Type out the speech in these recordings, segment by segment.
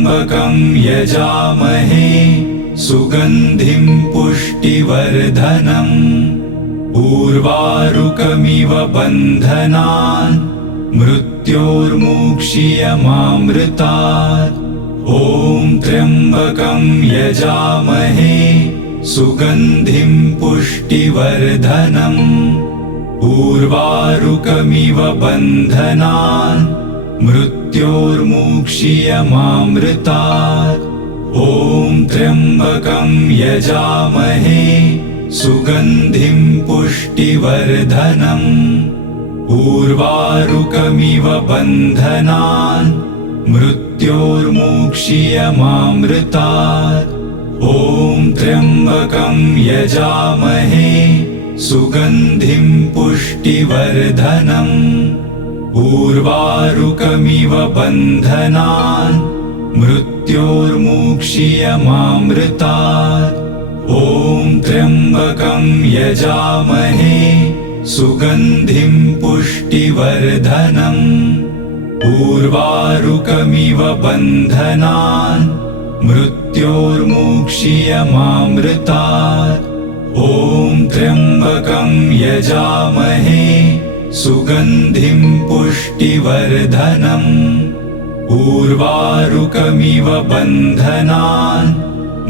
त्र्यम्बकं यजामहे सुगन्धिं पुष्टिवर्धनम् उर्वारुकमिव बन्धनान् मृत्योर्मुक्षीयमामृतात्। ॐ त्र्यम्बकं यजामहे सुगन्धिं पुष्टिवर्धनम् उर्वारुकमिव बन्धनान् मृत्योर्मुक्षीयमामृतात्। ॐ त्र्यम्बकं यजामहे सुगन्धिं पुष्टिवर्धनम् उर्वारुकमिव बन्धनान् मृत्योर्मुक्षीयमामृतात्। ॐ त्र्यम्बकं यजामहे सुगन्धिं पुष्टिवर्धनम् उर्वारुकमिव बन्धनान् मृत्योर्मुक्षीयमामृतात्। ॐ त्र्यम्बकं यजामहे सुगन्धिं पुष्टिवर्धनम् उर्वारुकमिव बन्धनान् मृत्योर्मुक्षीयमामृतात्। ॐ त्र्यम्बकं यजामहे सुगन्धिं पुष्टिवर्धनम् उर्वारुकमिव बन्धनान्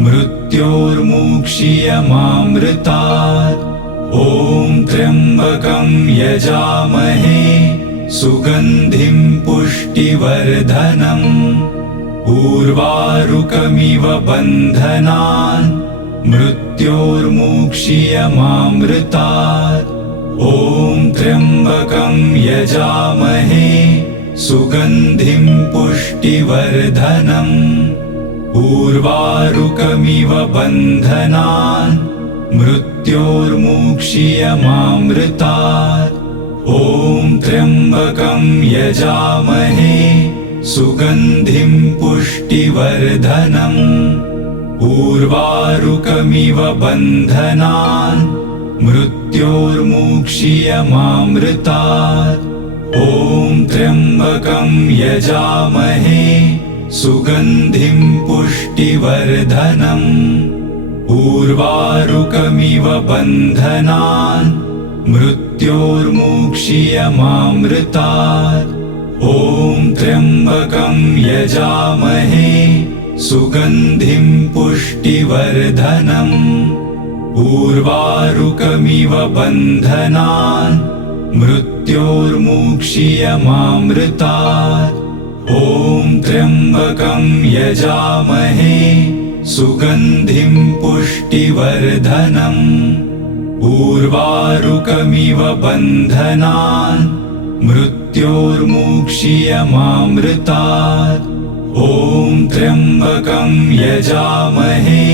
मृत्योर्मुक्षीयमामृतात्। ॐ त्र्यम्बकं यजामहे सुगन्धिं पुष्टिवर्धनम् उर्वारुकमिव बन्धनान् मृत्योर्मुक्षीयमामृतात्। ॐ त्र्यम्बकं यजामहे सुगन्धिं पुष्टिवर्धनम् उर्वारुकमिव बन्धनान् मृत्योर्मुक्षीयमामृतात्। ॐ त्र्यम्बकं यजामहे सुगन्धिं पुष्टिवर्धनम् उर्वारुकमिव बन्धनान् मृत्योर्मुक्षीयमामृतात्। ॐ त्र्यम्बकं यजामहे सुगन्धिं पुष्टिवर्धनम् उर्वारुकमिव बन्धनान् मृत्योर्मुक्षीयमामृतात्। ॐ त्र्यम्बकं यजामहे सुगन्धिं पुष्टिवर्धनम् उर्वारुकमिव बन्धनान् मृत्योर्मुक्षीयमामृतात्। ॐ त्र्यम्बकं यजामहे सुगन्धिं पुष्टिवर्धनम् उर्वारुकमिव बन्धनान् मृत्योर्मुक्षीयमामृतात्। ॐ त्र्यम्बकं यजामहे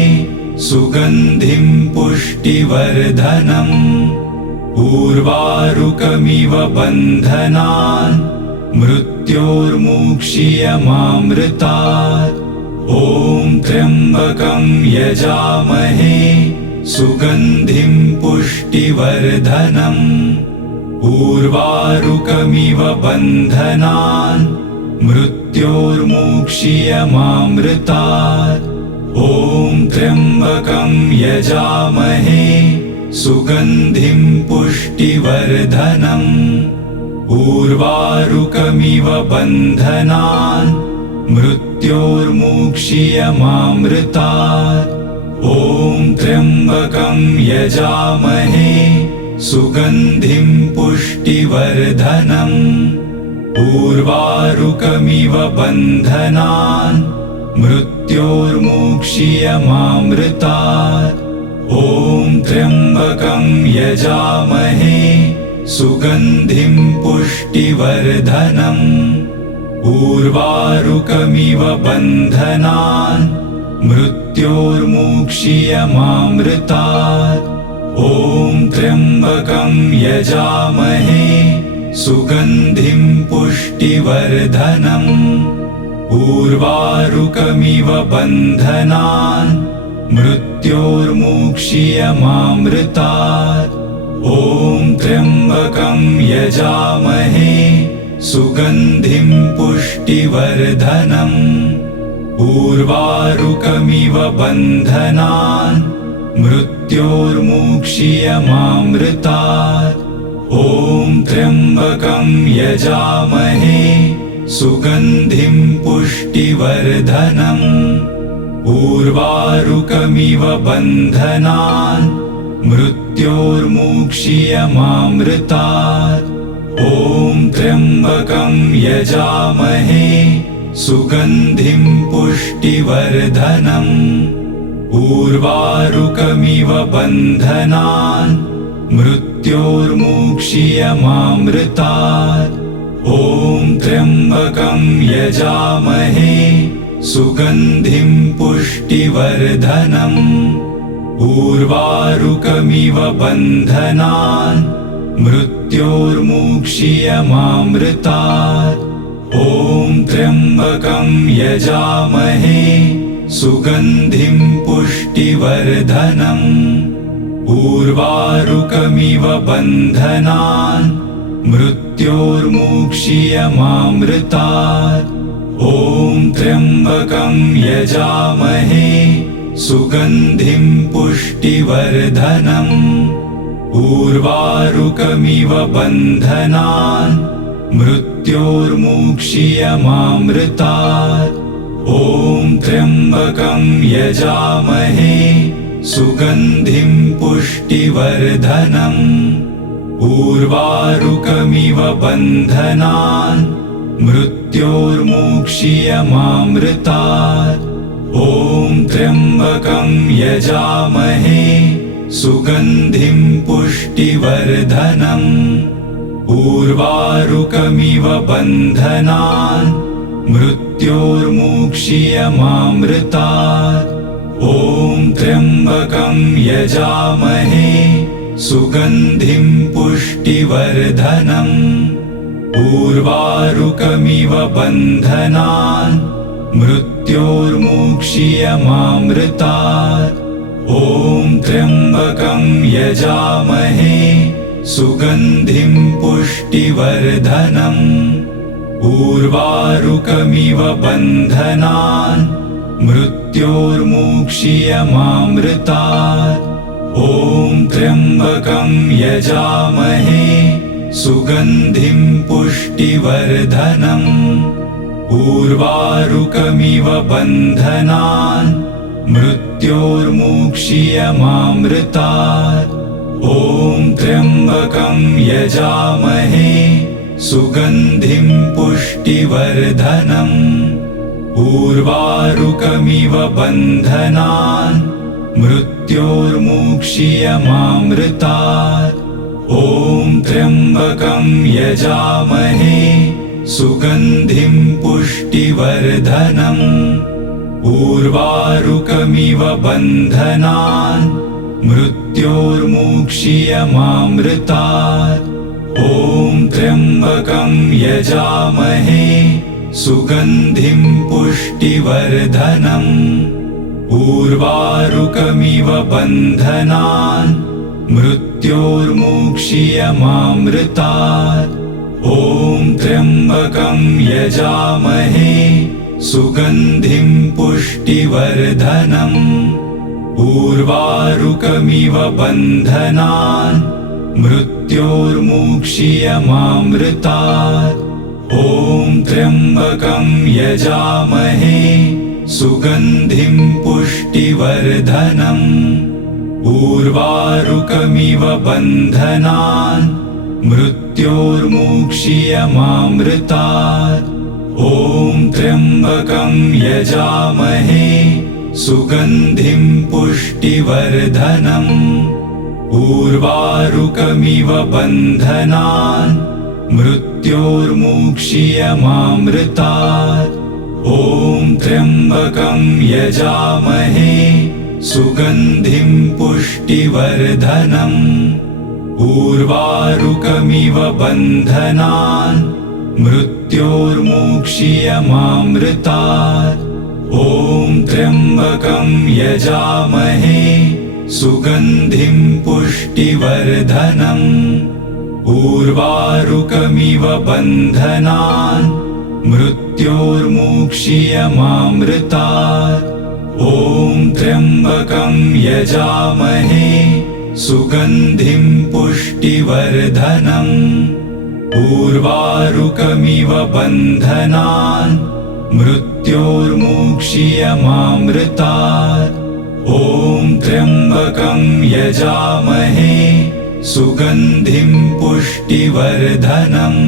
सुगन्धिं पुष्टिवर्धनम् उर्वारुकमिव बन्धनान् मृत्योर्मुक्षीयमामृतात्। ॐ त्र्यम्बकं यजामहे सुगन्धिं पुष्टिवर्धनम् उर्वारुकमिव बन्धनान् मृत्योर्मुक्षीयमामृतात्। ॐ त्र्यम्बकं यजामहे सुगन्धिं पुष्टिवर्धनम् उर्वारुकमिव बन्धनान् मृत्योर्मुक्षीयमामृतात्। ॐ त्र्यम्बकं यजामहे सुगन्धिं पुष्टिवर्धनम् उर्वारुकमिव बन्धनान् मृत्योर्मुक्षीयमामृतात्। ॐ त्र्यम्बकं यजामहे सुगन्धिं पुष्टिवर्धनम् उर्वारुकमिव बन्धनान् मृत्योर्मुक्षीयमामृतात्। ॐ त्र्यम्बकं यजामहे सुगन्धिं पुष्टिवर्धनम् उर्वारुकमिव बन्धनान् मृत्योर्मुक्षीयमामृतात्। ॐ त्र्यम्बकं यजामहे सुगन्धिं पुष्टिवर्धनम् उर्वारुकमिव बन्धनान् मृत्योर्मुक्षीयमामृतात्। ॐ त्र्यम्बकं यजामहे सुगन्धिं पुष्टिवर्धनम्। उर्वारुकमिव बन्धनान् मृत्योर्मुक्षीयमामृतात्। ॐ त्र्यम्बकं यजामहे सुगन्धिं पुष्टिवर्धनम्। उर्वारुकमिव बन्धनान् मृत्योर्मुक्षीयमामृतात्। ॐ त्र्यम्बकं यजामहे सुगन्धिं पुष्टिवर्धनम्। उर्वारुकमिव बन्धनान् मृत्योर्मुक्षीयमामृतात्। ॐ त्र्यम्बकं यजामहे सुगन्धिं पुष्टिवर्धनम्। उर्वारुकमिव बन्धनान् मृत्योर्मुक्षीयमामृतात्। ॐ त्र्यम्बकं यजामहे सुगन्धिं पुष्टिवर्धनम्। उर्वारुकमिव बन्धनान् मृत्योर्मुक्षीयमामृतात्। ॐ त्र्यम्बकं यजामहे सुगन्धिं पुष्टिवर्धनम्। उर्वारुकमिव बन्धनान् मृत्योर्मुक्षीयमामृतात्। ॐ त्र्यम्बकं यजामहे सुगन्धिं पुष्टिवर्धनम्। उर्वारुकमिव बन्धनान् मृत्योर्मुक्षीयमामृतात्। ॐ त्र्यम्बकं यजामहे सुगन्धिं पुष्टिवर्धनम्। उर्वारुकमिव बन्धनान् मृत्योर्मुक्षीयमामृतात्। ॐ त्र्यम्बकं यजामहे सुगन्धिं पुष्टिवर्धनम्। उर्वारुकमिव बन्धनान् मृत्योर्मुक्षीयमामृतात्। ॐ त्र्यम्बकं यजामहे सुगन्धिं पुष्टिवर्धनम्। उर्वारुकमिव बन्धनान् मृत्योर्मुक्षीयमामृतात्। ॐ त्र्यम्बकं यजामहे सुगन्धिं पुष्टिवर्धनम्। उर्वारुकमिव बन्धनान् मृत्योर्मुक्षीयमामृतात्। ॐ त्र्यम्बकं यजामहे सुगन्धिं पुष्टिवर्धनम्। उर्वारुकमिव बन्धनान् मृत्योर्मुक्षीयमामृतात्। ॐ त्र्यम्बकं यजामहे सुगन्धिं पुष्टिवर्धनम्। उर्वारुकमिव बन्धनान् मृत्योर्मुक्षीयमामृतात्। ॐ त्र्यम्बकं यजामहे सुगन्धिं पुष्टिवर्धनम्। उर्वारुकमिव बन्धनान् मृत्योर्मुक्षीयमामृतात्। ॐ त्र्यम्बकं यजामहे सुगन्धिं पुष्टिवर्धनम्। उर्वारुकमिव बन्धनान् मृत्योर्मुक्षीयमामृतात्। ॐ त्र्यम्बकं यजामहे सुगन्धिं पुष्टिवर्धनम्। उर्वारुकमिव बन्धनान् मृत्योर्मुक्षीयमामृतात्। ॐ त्र्यम्बकं यजामहे सुगन्धिं पुष्टिवर्धनम्। उर्वारुकमिव बन्धनान् मृत्योर्मुक्षीयमामृतात्। ॐ त्र्यम्बकं यजामहे सुगन्धिं पुष्टिवर्धनम्। उर्वारुकमिव बन्धनान् मृत्योर्मुक्षीयमामृतात्। ॐ त्र्यम्बकं यजामहे सुगन्धिं पुष्टिवर्धनम्। उर्वारुकमिव बन्धनान् मृत्योर्मुक्षीयमामृतात्। ॐ त्र्यम्बकं यजामहे सुगन्धिं पुष्टिवर्धनम्।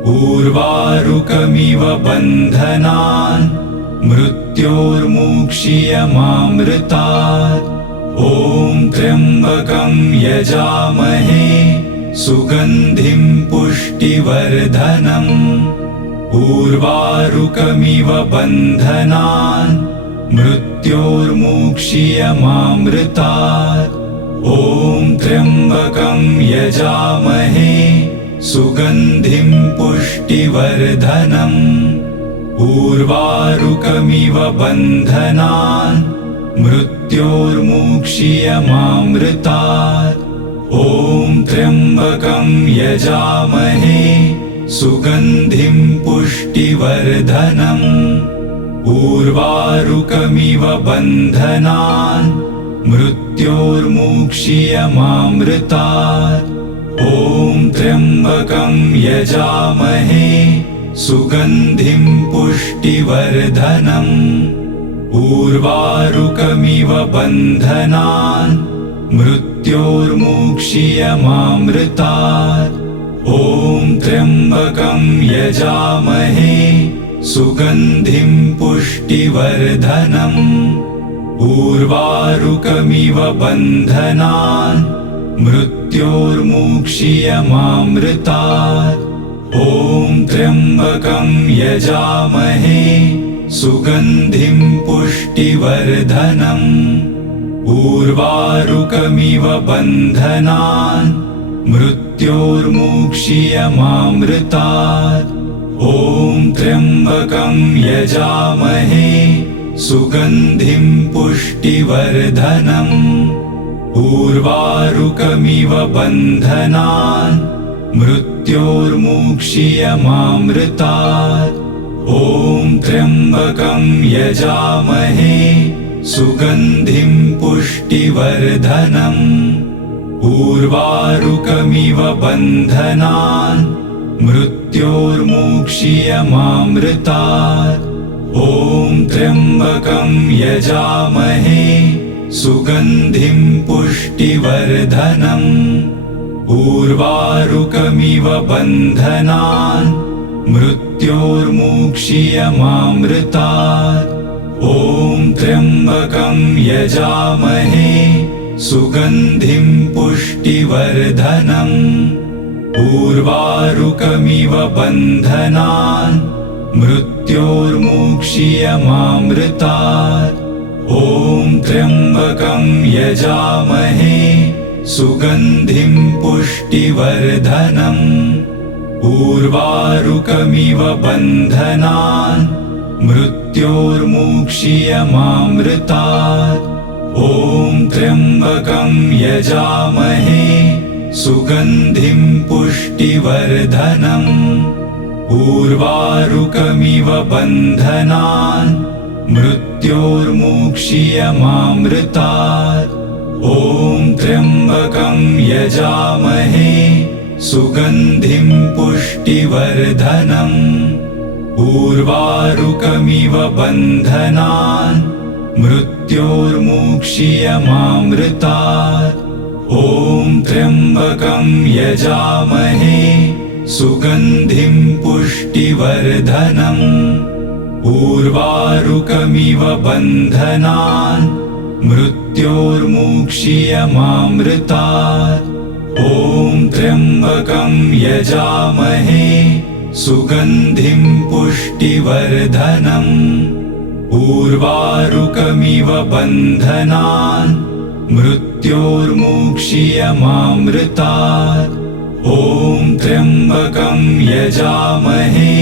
उर्वारुकमिव बन्धनान् मृत्योर्मुक्षीयमामृतात्। ॐ त्र्यम्बकं यजामहे सुगन्धिं पुष्टिवर्धनम्। उर्वारुकमिव बन्धनान् मृत्योर्मुक्षीयमामृतात्। ॐ त्र्यम्बकं यजामहे सुगन्धिं पुष्टिवर्धनम्। उर्वारुकमिव बन्धनान् मृत्योर्मुक्षीयमामृतात्। ॐ त्र्यम्बकं यजामहे सुगन्धिं पुष्टिवर्धनम्। उर्वारुकमिव बन्धनान् मृत्योर्मुक्षीयमामृतात्। ॐ त्र्यम्बकं यजामहे सुगन्धिं पुष्टिवर्धनम्। उर्वारुकमिव बन्धनान् मृत्योर्मुक्षीयमामृतात्। ॐ त्र्यम्बकं यजामहे सुगन्धिं पुष्टिवर्धनम्। उर्वारुकमिव बन्धनान् मृत्योर्मुक्षीयमामृतात्। ॐ त्र्यम्बकं यजामहे सुगन्धिं पुष्टिवर्धनम्। उर्वारुकमिव बन्धनान् मृत्योर्मुक्षीयमामृतात्। ॐ त्र्यम्बकं यजामहे सुगन्धिं पुष्टिवर्धनम्। उर्वारुकमिव बन्धनान् मृत्योर्मुक्षीयमामृतात्। ॐ त्र्यम्बकं यजामहे सुगन्धिं पुष्टिवर्धनम्। उर्वारुकमिव बन्धनान् मृत्योर्मुक्षीयमामृतात्। ॐ त्र्यम्बकं यजामहे सुगन्धिं पुष्टिवर्धनम्। उर्वारुकमिव बन्धनान् मृत्योर्मुक्षीयमामृतात्। ॐ त्र्यम्बकं यजामहे सुगन्धिं पुष्टिवर्धनम्। उर्वारुकमिव बन्धनान् मृत्योर्मुक्षीयमामृतात्। ॐ त्र्यम्बकं यजामहे सुगन्धिं पुष्टिवर्धनम्। उर्वारुकमिव बन्धनान् मृत्योर्मुक्षीयमामृतात्। ॐ त्र्यम्बकं यजामहे सुगन्धिं पुष्टिवर्धनम्। उर्वारुकमिव बन्धनान् मृत्योर्मुक्षीयमामृतात्। ॐ त्र्यम्बकं यजामहे सुगन्धिं पुष्टिवर्धनम्। उर्वारुकमिव बन्धनान् मृत्योर्मुक्षीयमामृतात्। ॐ त्र्यम्बकं यजामहे सुगन्धिं पुष्टिवर्धनम्। उर्वारुकमिव बन्धनान् मृत्योर्मुक्षीयमामृतात्। ॐ त्र्यम्बकं यजामहे सुगन्धिं पुष्टिवर्धनम्। उर्वारुकमिव बन्धनान् मृत्योर्मुक्षीयमामृतात्। ॐ त्र्यम्बकं यजामहे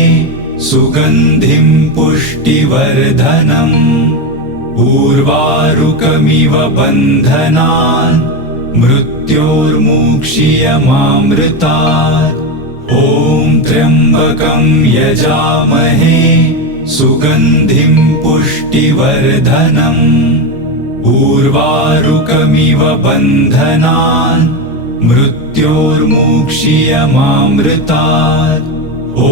सुगन्धिं पुष्टिवर्धनम्। उर्वारुकमिव बन्धनान् मृत्योर्मुक्षीयमामृतात्। ॐ त्र्यम्बकं यजामहे सुगन्धिं पुष्टिवर्धनम् उर्वारुकमिव बन्धनान् मृत्योर्मुक्षीयमामृतात् ॐ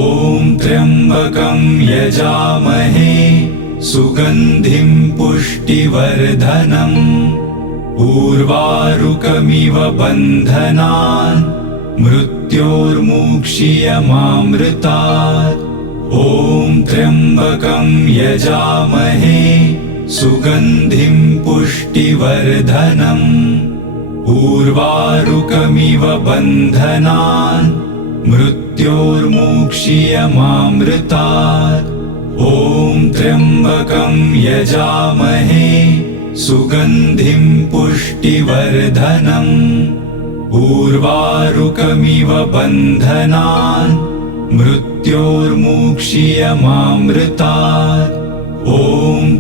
त्र्यम्बकं यजामहे सुगन्धिं पुष्टिवर्धनम् उर्वारुकमिव बन्धनान् मृत्योर्मुक्षीयमामृतात् ॐ त्र्यम्बकं यजामहे सुगन्धिं पुष्टिवर्धनम् उर्वारुकमिव बन्धनान् मृत्योर्मुक्षीयमामृतात् ॐ त्र्यम्बकं यजामहे सुगन्धिं पुष्टिवर्धनम् उर्वारुकमिव बन्धनान् मृत्योर्मुक्षीयमामृतात् ॐ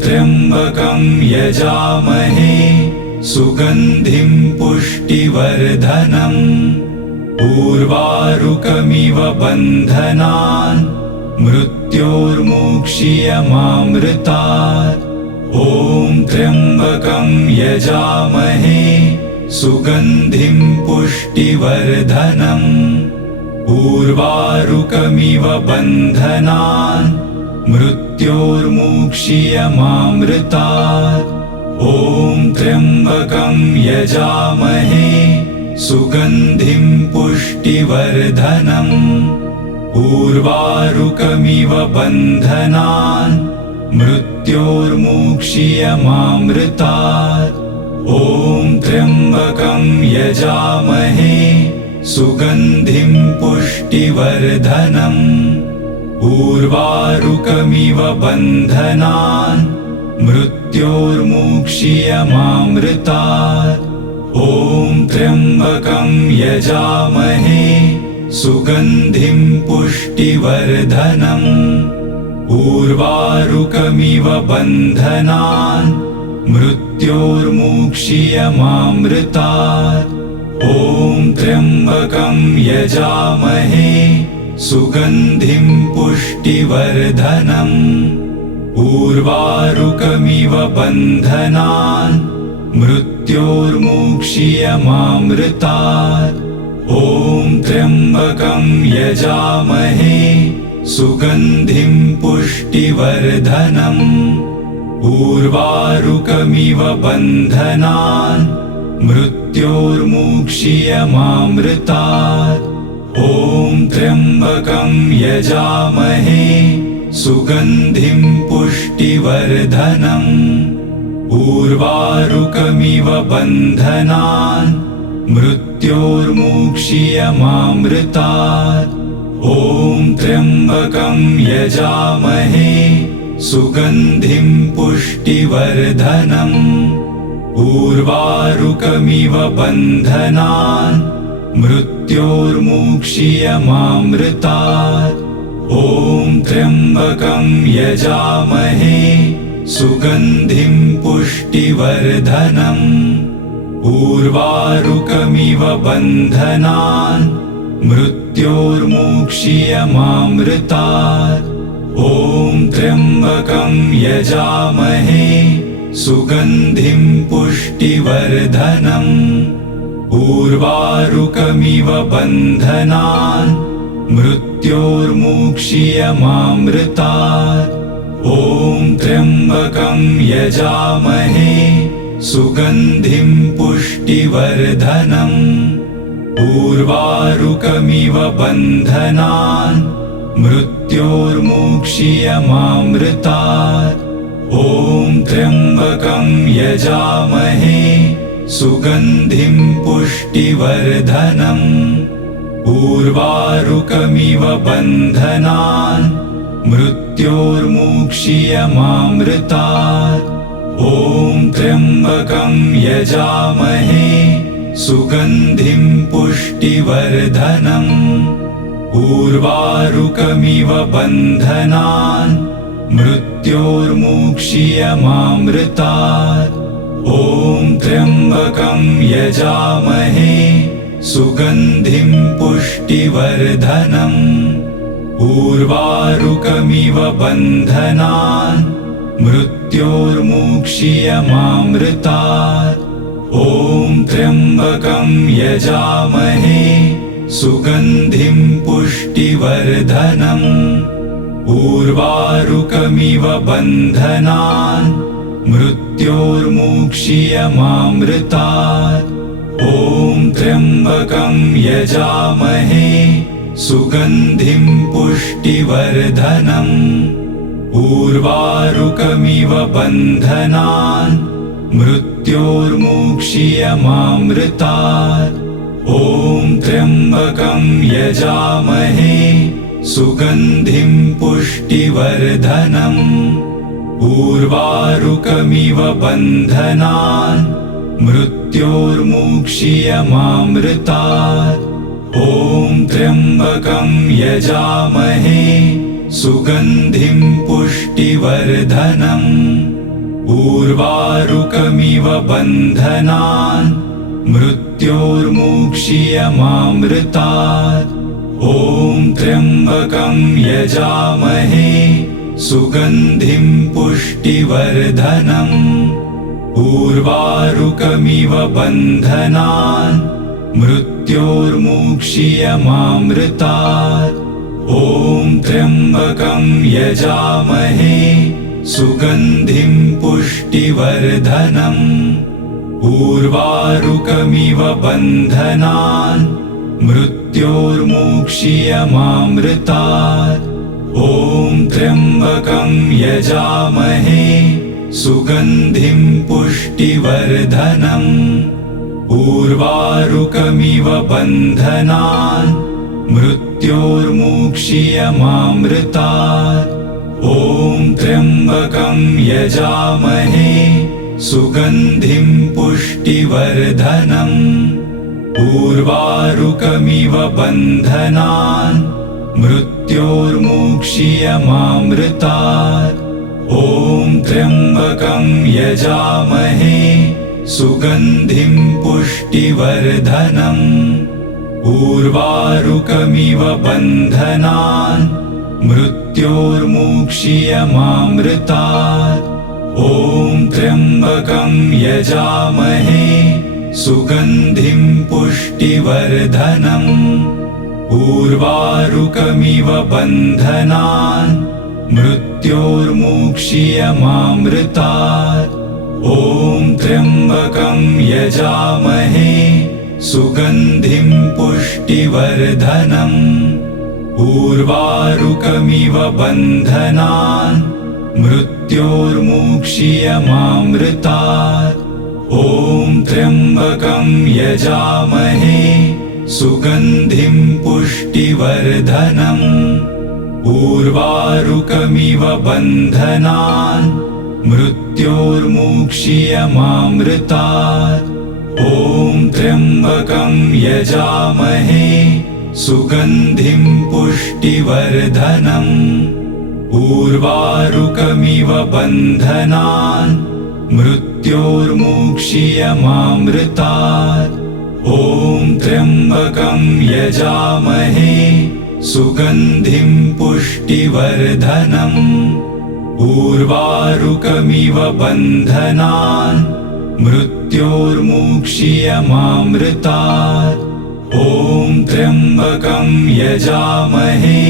त्र्यम्बकं यजामहे सुगन्धिं पुष्टिवर्धनम् उर्वारुकमिव बन्धनान् मृत्योर्मुक्षीयमामृतात् ॐ त्र्यम्बकं यजामहे सुगन्धिं पुष्टिवर्धनम् उर्वारुकमिव बन्धनान् मृत्योर्मुक्षीयमामृतात् ॐ त्र्यम्बकं यजामहे सुगन्धिं पुष्टिवर्धनम् उर्वारुकमिव बन्धनान् मृत्योर्मुक्षीयमामृतात् ॐ त्र्यम्बकं यजामहे सुगन्धिं पुष्टिवर्धनम् उर्वारुकमिव बन्धनान् मृत्योर्मुक्षीयमामृतात् ॐ त्र्यम्बकं यजामहे सुगन्धिं पुष्टिवर्धनम् उर्वारुकमिव बन्धनान् मृत्योर्मुक्षीयमामृतात् ॐ त्र्यम्बकं यजामहे सुगन्धिं पुष्टिवर्धनम् उर्वारुकमिव बन्धनान् मृत्योर्मुक्षीयमामृतात् ॐ त्र्यम्बकं यजामहे सुगन्धिं पुष्टिवर्धनम् उर्वारुकमिव बन्धनान् मृत्योर्मुक्षीयमामृतात् ॐ त्र्यम्बकं यजामहे सुगन्धिं पुष्टिवर्धनम् उर्वारुकमिव बन्धनान् मृत्योर्मुक्षीयमामृतात् ॐ त्र्यम्बकं यजामहे सुगन्धिं पुष्टिवर्धनम् उर्वारुकमिव बन्धनान् मृत्योर्मुक्षीयमामृतात् ॐ त्र्यम्बकं यजामहे सुगन्धिं पुष्टिवर्धनम् उर्वारुकमिव बन्धनान् मृत्योर्मुक्षीयमामृतात् ॐ त्र्यम्बकं यजामहे सुगन्धिं पुष्टिवर्धनम् उर्वारुकमिव बन्धनान् मृत्योर्मुक्षीयमामृतात् ॐ त्र्यम्बकं यजामहे सुगन्धिं पुष्टिवर्धनम् उर्वारुकमिव बन्धनान् मृत्योर्मुक्षीयमामृतात् ॐ त्र्यम्बकं यजामहे सुगन्धिं पुष्टिवर्धनम् उर्वारुकमिव बन्धनान् मृत्योर्मुक्षीयमामृतात् ॐ त्र्यम्बकं यजामहे सुगन्धिं पुष्टिवर्धनम् उर्वारुकमिव बन्धनान् मृत्योर्मुक्षीयमामृतात् ॐ त्र्यम्बकं यजामहे सुगन्धिं पुष्टिवर्धनम् उर्वारुकमिव बन्धनान् मृत्योर्मुक्षीयमामृतात् ॐ त्र्यम्बकं यजामहे सुगन्धिं पुष्टिवर्धनम् उर्वारुकमिव बन्धनान् मृत्योर्मुक्षीयमामृतात् ॐ त्र्यम्बकं यजामहे सुगन्धिं पुष्टिवर्धनम् उर्वारुकमिव बन्धनान् मृत्योर्मुक्षीयमामृतात् ॐ त्र्यम्बकं यजामहे सुगन्धिं पुष्टिवर्धनम् उर्वारुकमिव बन्धनान् मृत्योर्मुक्षीयमामृतात् ॐ त्र्यम्बकं यजामहे सुगन्धिं पुष्टिवर्धनम् उर्वारुकमिव बन्धनान् मृत्योर्मुक्षीयमामृतात् ॐ त्र्यम्बकं यजामहे सुगन्धिं पुष्टिवर्धनम् उर्वारुकमिव बन्धनान् मृत्योर्मुक्षीयमामृतात् ॐ त्र्यम्बकं यजामहे सुगन्धिं पुष्टिवर्धनम् उर्वारुकमिव बन्धनान् मृत्योर्मुक्षीयमामृतात् ॐ त्र्यम्बकं यजामहे सुगन्धिं पुष्टिवर्धनम् उर्वारुकमिव बन्धनान् मृत्योर्मुक्षीयमामृतात् ॐ त्र्यम्बकं यजामहे सुगन्धिं पुष्टिवर्धनम् उर्वारुकमिव बन्धनान् मृत्योर्मुक्षीयमामृतात् ॐ त्र्यम्बकं यजामहे सुगन्धिं पुष्टिवर्धनम् उर्वारुकमिव बन्धनान् मृत्योर्मुक्षीयमामृतात् ॐ त्र्यम्बकं यजामहे सुगन्धिं पुष्टिवर्धनम् उर्वारुकमिव बन्धनान् मृत्योर्मुक्षीयमामृतात् ॐ त्र्यम्बकं यजामहे सुगन्धिं पुष्टिवर्धनम् उर्वारुकमिव बन्धनान् मृत्योर्मुक्षीयमामृतात् ॐ त्र्यम्बकं यजामहे सुगन्धिं पुष्टिवर्धनम् उर्वारुकमिव बन्धनान् मृत्योर्मुक्षीयमामृतात् ॐ त्र्यम्बकं यजामहे सुगन्धिं पुष्टिवर्धनम् उर्वारुकमिव बन्धनान् मृत्योर्मुक्षीयमामृतात् ॐ त्र्यम्बकं यजामहे सुगन्धिं पुष्टिवर्धनम् उर्वारुकमिव बन्धनान् मृत्योर्मुक्षीयमामृतात् ॐ त्र्यम्बकं यजामहे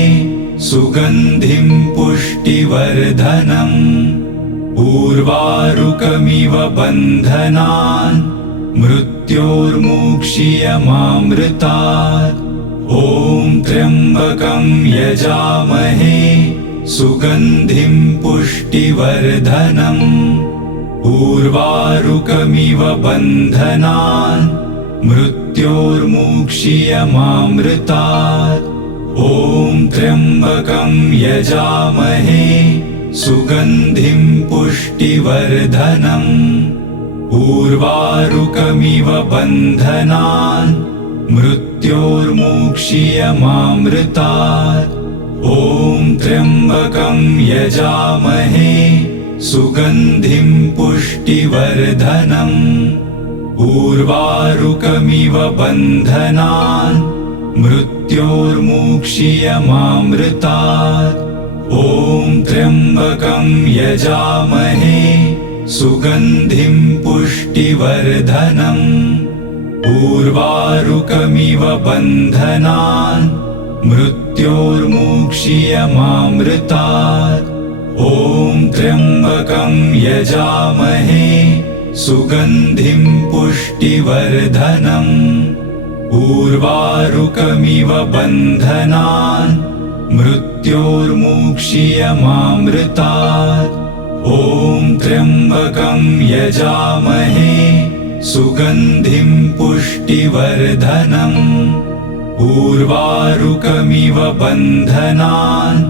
सुगन्धिं पुष्टिवर्धनम् उर्वारुकमिव बन्धनान् मृत्योर्मुक्षीयमामृतात् ॐ त्र्यम्बकं यजामहे सुगन्धिं पुष्टिवर्धनम् उर्वारुकमिव बन्धनान् मृत्योर्मुक्षीयमामृतात् ॐ त्र्यम्बकं यजामहे सुगन्धिं पुष्टिवर्धनम् उर्वारुकमिव बन्धनान् मृत्योर्मुक्षीयमामृतात् ॐ त्र्यम्बकं यजामहे सुगन्धिं पुष्टिवर्धनम् उर्वारुकमिव बन्धनान् मृत्योर्मुक्षीयमामृतात्। ॐ त्र्यम्बकं यजामहे सुगन्धिं पुष्टिवर्धनम्। उर्वारुकमिव बन्धनान् मृत्योर्मुक्षीयमामृतात्। ॐ त्र्यम्बकं यजामहे सुगन्धिं पुष्टिवर्धनम्। उर्वारुकमिव बन्धनान् मृत्योर्मुक्षीयमामृतात्। ॐ त्र्यम्बकं यजामहे सुगन्धिं पुष्टिवर्धनम्। उर्वारुकमिव बन्धनान्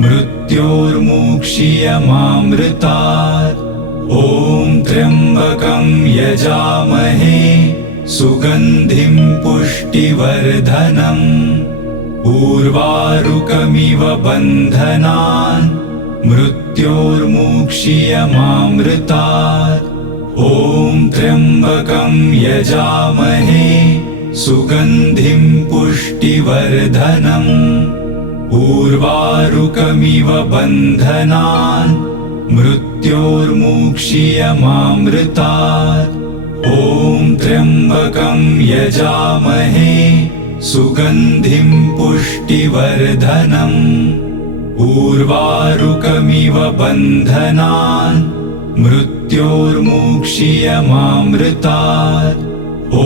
मृत्योर्मुक्षीयमामृतात्। ॐ त्र्यम्बकं यजामहे सुगन्धिं पुष्टिवर्धनम्। उर्वारुकमिव बन्धनान् मृत्योर्मुक्षीयमामृतात्। ॐ त्र्यम्बकं यजामहे सुगन्धिं पुष्टिवर्धनम्। उर्वारुकमिव बन्धनान् मृत्योर्मुक्षीयमामृतात्। ॐ त्र्यम्बकं यजामहे सुगन्धिं पुष्टिवर्धनम्। उर्वारुकमिव बन्धनान् मृत्योर्मुक्षीयमामृतात्। ॐ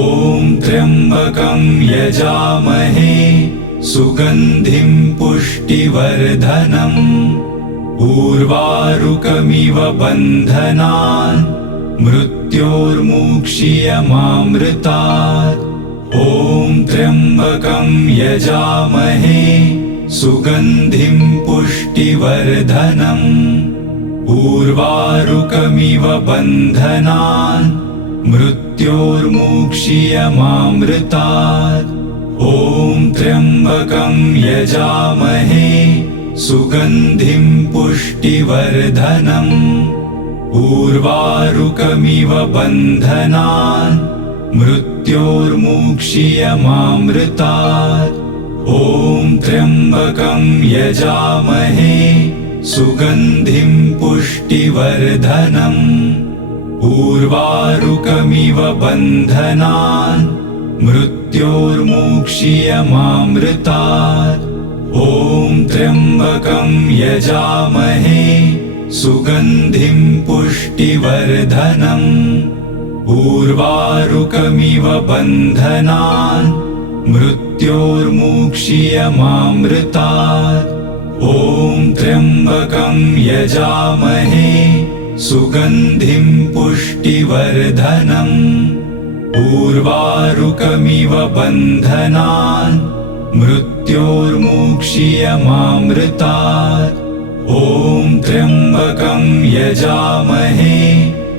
त्र्यम्बकं यजामहे सुगन्धिं पुष्टिवर्धनम्। उर्वारुकमिव बन्धनान् मृत्योर्मुक्षीयमामृतात्। ॐ त्र्यम्बकं यजामहे सुगन्धिं पुष्टिवर्धनम्। उर्वारुकमिव बन्धनान् मृत्योर्मुक्षीयमामृतात्। ॐ त्र्यम्बकं यजामहे सुगन्धिं पुष्टिवर्धनम्। उर्वारुकमिव बन्धनान् मृत्योर्मुक्षीयमामृतात्। ॐ त्र्यम्बकं यजामहे सुगन्धिं पुष्टिवर्धनम्। उर्वारुकमिव बन्धनान् मृत्योर्मुक्षीयमामृतात्। ॐ त्र्यम्बकं यजामहे सुगन्धिं पुष्टिवर्धनम्। उर्वारुकमिव बन्धनान् मृत्योर्मुक्षीयमामृतात्। ॐ त्र्यम्बकं यजामहे सुगन्धिं पुष्टिवर्धनम्। उर्वारुकमिव बन्धनान् मृत्योर्मुक्षीयमामृतात्। ॐ त्र्यम्बकं यजामहे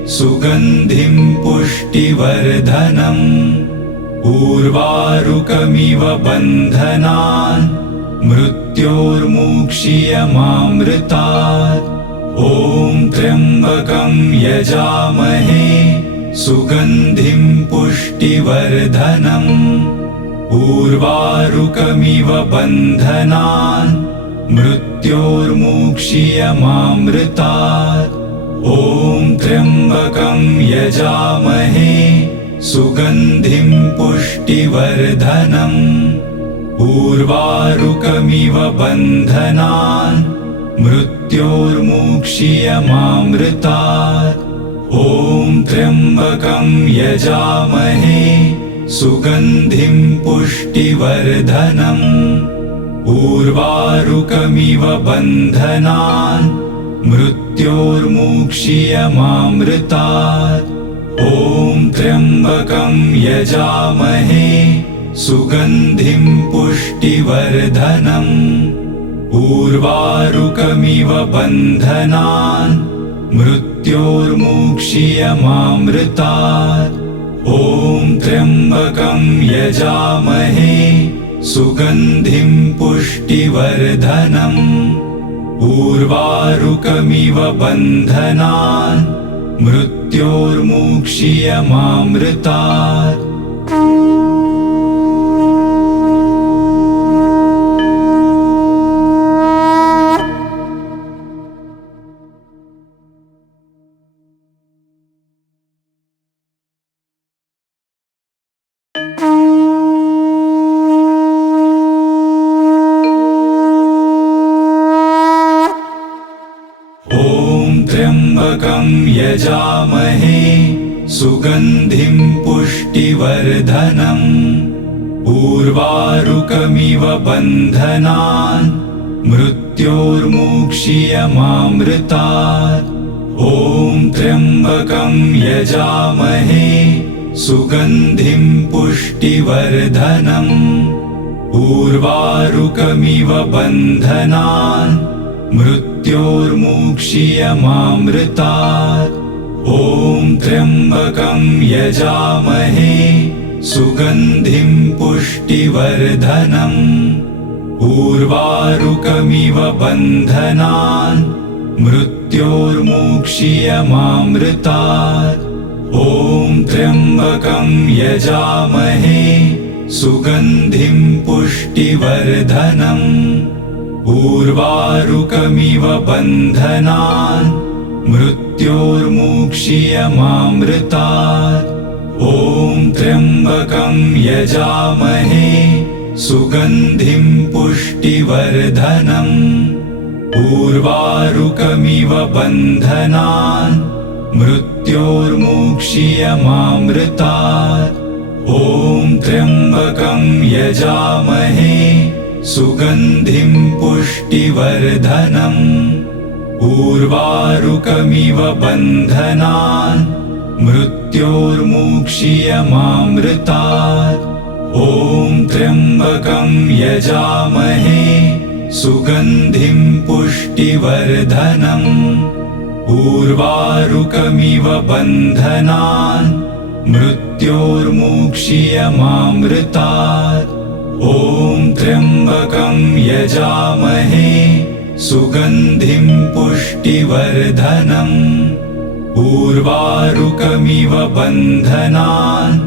सुगन्धिं पुष्टिवर्धनम्। उर्वारुकमिव बन्धनान् मृत्योर्मुक्षीयमामृतात्। ॐ त्र्यम्बकं यजामहे सुगन्धिं पुष्टिवर्धनम्। उर्वारुकमिव बन्धनान् मृत्योर्मुक्षीयमामृतात्। ॐ त्र्यम्बकं यजामहे सुगन्धिं पुष्टिवर्धनम्। उर्वारुकमिव बन्धनान् मृत्योर्मुक्षीयमामृतात्। ॐ त्र्यम्बकं यजामहे सुगन्धिं पुष्टिवर्धनम्। उर्वारुकमिव बन्धनान् मृत्योर्मुक्षीयमामृतात्। ॐ त्र्यम्बकं यजामहे सुगन्धिं पुष्टिवर्धनम्। उर्वारुकमिव बन्धनान् मृत्योर्मुक्षीयमामृतात्। ॐ त्र्यम्बकं यजामहे सुगन्धिं पुष्टिवर्धनम्। उर्वारुकमिव बन्धनान् मृत्योर्मुक्षीयमामृतात्। त्र्यम्बकं यजामहे सुगन्धिं पुष्टिवर्धनम् उर्वारुकमिव बन्धनान् मृत्योर्मुक्षीयमामृतात्। ॐ त्र्यम्बकं यजामहे सुगन्धिं पुष्टिवर्धनम् उर्वारुकमिव बन्धनान् मृत्योर्मुक्षीयमामृतात्। ॐ त्र्यम्बकं यजामहे सुगन्धिं पुष्टिवर्धनम् उर्वारुकमिव बन्धनान् मृत्योर्मुक्षीयमामृतात्। ॐ त्र्यम्बकं यजामहे सुगन्धिं पुष्टिवर्धनम् उर्वारुकमिव बन्धनान् मृत्योर्मुक्षीयमामृतात्। ॐ त्र्यम्बकं यजामहे सुगन्धिं पुष्टिवर्धनम् उर्वारुकमिव बन्धनान् मृत्योर्मुक्षीयमामृतात्। ॐ त्र्यम्बकं यजामहे सुगन्धिं पुष्टिवर्धनम् उर्वारुकमिव बन्धनान् मृत्योर्मुक्षीयमामृतात्। ॐ त्र्यम्बकं यजामहे सुगन्धिं पुष्टिवर्धनम् उर्वारुकमिव बन्धनान् मृत्योर्मुक्षीयमामृतात्। ॐ त्र्यम्बकं यजामहे सुगन्धिं पुष्टिवर्धनम् उर्वारुकमिव बन्धनान्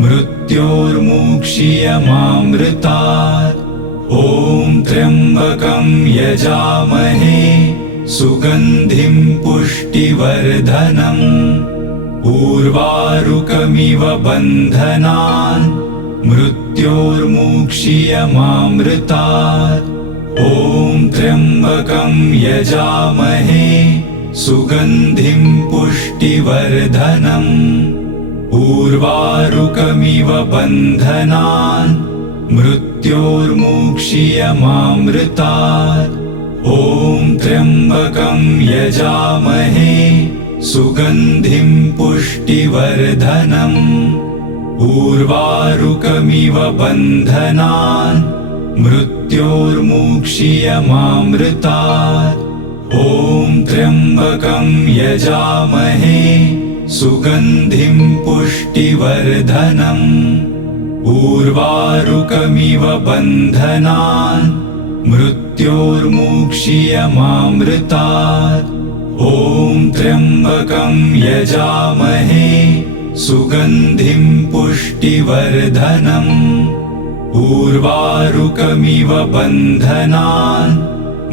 मृत्योर्मुक्षीयमामृतात्। ॐ त्र्यम्बकं यजामहे सुगन्धिं पुष्टिवर्धनम् उर्वारुकमिव बन्धनान् मृत्योर्मुक्षीयमामृतात्। ॐ त्र्यम्बकं यजामहे सुगन्धिं पुष्टिवर्धनम् उर्वारुकमिव बन्धनान् मृत्योर्मुक्षीयमामृतात्। ॐ त्र्यम्बकं यजामहे सुगन्धिं पुष्टिवर्धनम् उर्वारुकमिव बन्धनान् मृत्योर्मुक्षीयमामृतात्। ॐ त्र्यम्बकं यजामहे सुगन्धिं पुष्टिवर्धनम् उर्वारुकमिव बन्धनान् मृत्योर्मुक्षीयमामृतात्। ॐ त्र्यम्बकं यजामहे सुगन्धिं पुष्टिवर्धनम् उर्वारुकमिव बन्धनान्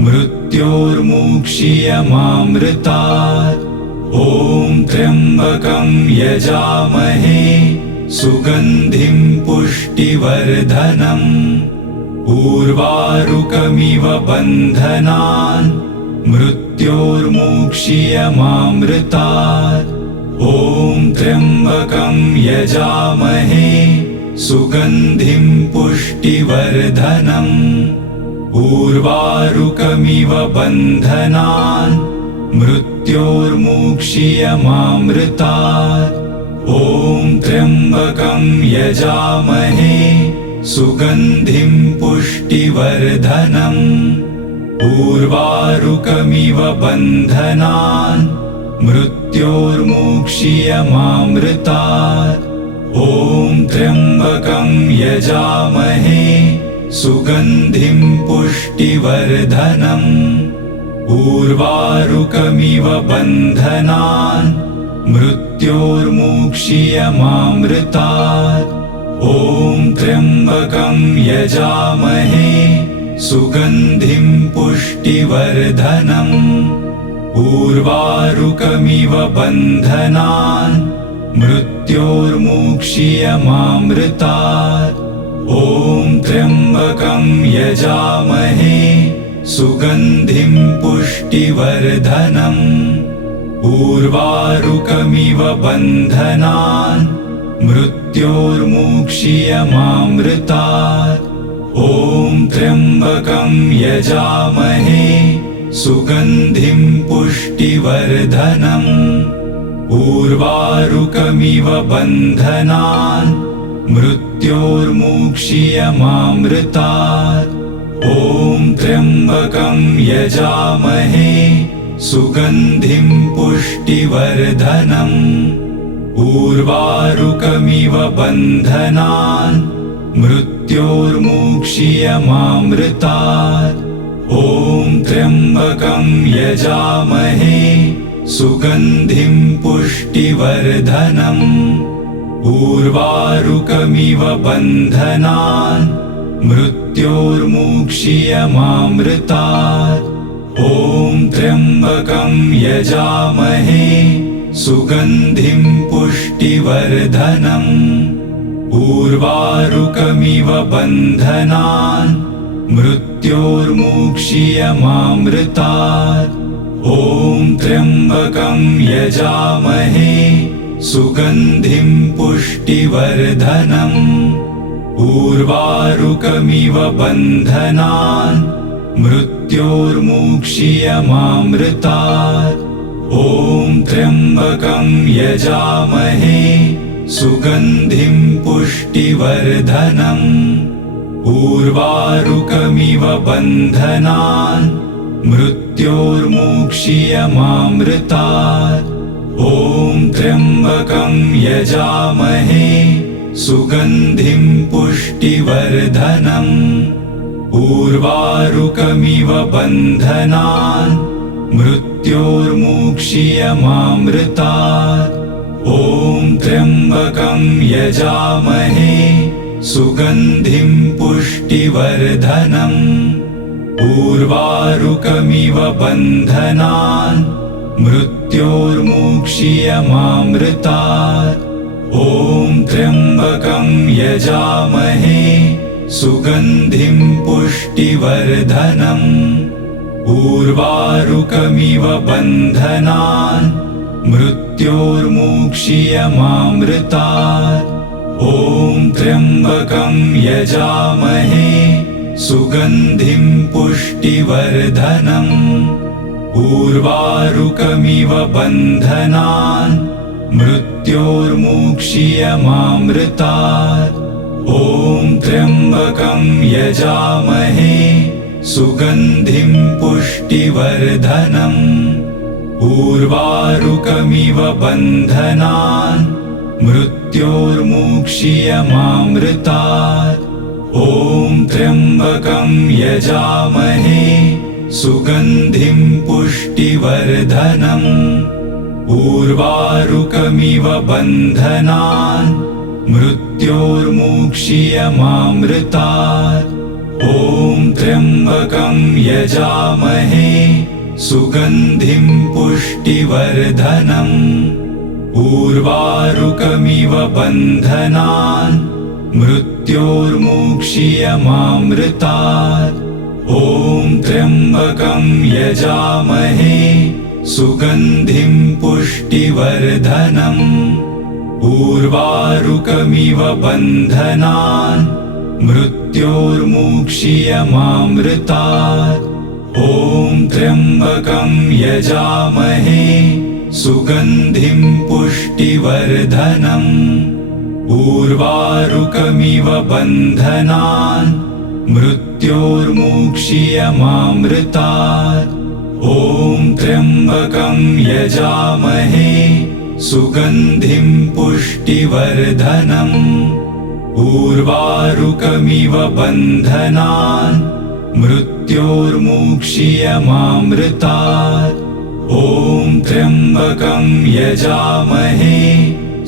मृत्योर्मुक्षीयमामृतात्। ॐ त्र्यम्बकं यजामहे सुगन्धिं पुष्टिवर्धनम् उर्वारुकमिव बन्धनान् मृत्योर्मुक्षीयमामृतात्। ॐ त्र्यम्बकं यजामहे सुगन्धिं पुष्टिवर्धनम् उर्वारुकमिव बन्धनान् मृत्योर्मुक्षीयमामृतात्। ॐ त्र्यम्बकं यजामहे सुगन्धिं पुष्टिवर्धनम् उर्वारुकमिव बन्धनान् मृत्योर्मुक्षीयमामृतात्। ॐ त्र्यम्बकं यजामहे सुगन्धिं पुष्टिवर्धनम् उर्वारुकमिव बन्धनान् मृत्योर्मुक्षीयमामृतात्। ॐ त्र्यम्बकं यजामहे सुगन्धिं पुष्टिवर्धनम्। उर्वारुकमिव बन्धनान् मृत्योर्मुक्षीयमामृतात्। ॐ त्र्यम्बकं यजामहे सुगन्धिं पुष्टिवर्धनम्। उर्वारुकमिव बन्धनान् मृत्योर्मुक्षीयमामृतात्। ॐ त्र्यम्बकं यजामहे सुगन्धिं पुष्टिवर्धनम्। उर्वारुकमिव बन्धनान् मृत्योर्मुक्षीयमामृतात्। ॐ त्र्यम्बकं यजामहे सुगन्धिं पुष्टिवर्धनम्। उर्वारुकमिव बन्धनान् मृत्योर्मुक्षीयमामृतात्। ॐ त्र्यम्बकं यजामहे सुगन्धिं पुष्टिवर्धनम्। उर्वारुकमिव बन्धनान् मृत्योर्मुक्षीयमामृतात्। ॐ त्र्यम्बकं यजामहे सुगन्धिं पुष्टिवर्धनम्। उर्वारुकमिव बन्धनान् मृत्योर्मुक्षीयमामृतात्। ॐ त्र्यम्बकं यजामहे सुगन्धिं पुष्टिवर्धनम्। उर्वारुकमिव बन्धनान् मृत्योर्मुक्षीयमामृतात्। ॐ त्र्यम्बकं यजामहे सुगन्धिं पुष्टिवर्धनम्। उर्वारुकमिव बन्धनान् मृत्योर्मुक्षीयमामृतात्। ॐ त्र्यम्बकं यजामहे सुगन्धिं पुष्टिवर्धनम्। उर्वारुकमिव बन्धनान् मृत्योर्मुक्षीयमामृतात्। ॐ त्र्यम्बकं यजामहे सुगन्धिं पुष्टिवर्धनम्। उर्वारुकमिव बन्धनान् मृत्योर्मुक्षीयमामृतात्। ॐ त्र्यम्बकं यजामहे सुगन्धिं पुष्टिवर्धनम्। उर्वारुकमिव बन्धनान् मृत्योर्मुक्षीयमामृतात्। ॐ त्र्यम्बकं यजामहे सुगन्धिं पुष्टिवर्धनम्। उर्वारुकमिव बन्धनान् मृत्योर्मुक्षीयमामृतात्। ॐ त्र्यम्बकं यजामहे सुगन्धिं पुष्टिवर्धनम्। उर्वारुकमिव बन्धनान् मृत्योर्मुक्षीयमामृतात्। ॐ त्र्यम्बकं यजामहे सुगन्धिं पुष्टिवर्धनम्। उर्वारुकमिव बन्धनान् मृत्योर्मुक्षीयमामृतात्। ॐ त्र्यम्बकं यजामहे सुगन्धिं पुष्टिवर्धनम्। उर्वारुकमिव बन्धनान् मृत्योर्मुक्षीयमामृतात्। ॐ त्र्यम्बकं यजामहे सुगन्धिं पुष्टिवर्धनम्। उर्वारुकमिव बन्धनान् मृत्योर्मुक्षीयमामृतात्। ॐ त्र्यम्बकं यजामहे सुगन्धिं पुष्टिवर्धनम्। उर्वारुकमिव बन्धनान् मृत्योर्मुक्षीयमामृतात्। ॐ त्र्यम्बकं यजामहे सुगन्धिं पुष्टिवर्धनम्। उर्वारुकमिव बन्धनान् मृत्योर्मुक्षीयमामृतात्। ॐ त्र्यम्बकं यजामहे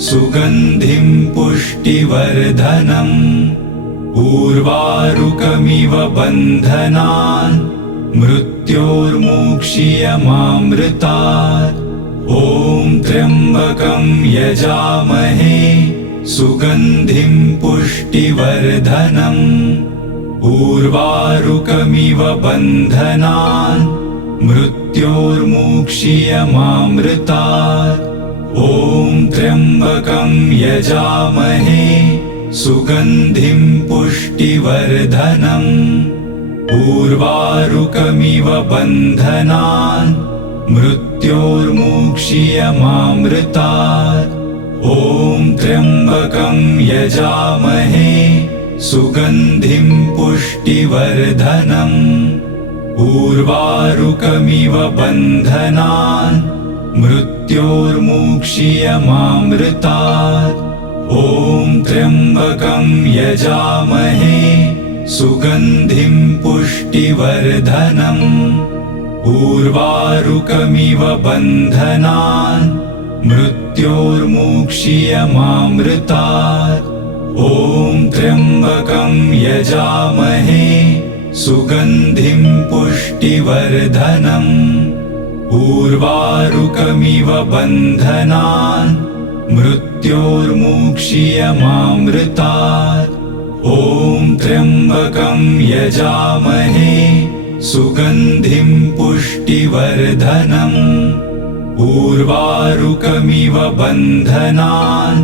सुगन्धिं पुष्टिवर्धनम् उर्वारुकमिव बन्धनान् मृत्योर्मुक्षीयमामृतात् ॐ त्र्यम्बकं यजामहे सुगन्धिं पुष्टिवर्धनम् उर्वारुकमिव बन्धनान् मृत्योर्मुक्षीयमामृतात् ॐ त्र्यम्बकं यजामहे सुगन्धिं पुष्टिवर्धनम् उर्वारुकमिव बन्धनान् मृत्योर्मुक्षीयमामृतात् ॐ त्र्यम्बकं यजामहे सुगन्धिं पुष्टिवर्धनम् उर्वारुकमिव बन्धनान् मृत्योर्मुक्षीयमामृतात् ॐ त्र्यम्बकं यजामहे सुगन्धिं पुष्टिवर्धनम् उर्वारुकमिव बन्धनान् मृत्योर्मुक्षीयमामृतात् ॐ त्र्यम्बकं यजामहे सुगन्धिं पुष्टिवर्धनम् उर्वारुकमिव बन्धनान् मृत्योर्मुक्षीयमामृतात् ॐ त्र्यम्बकं यजामहे सुगन्धिं पुष्टिवर्धनम् उर्वारुकमिव बन्धनान्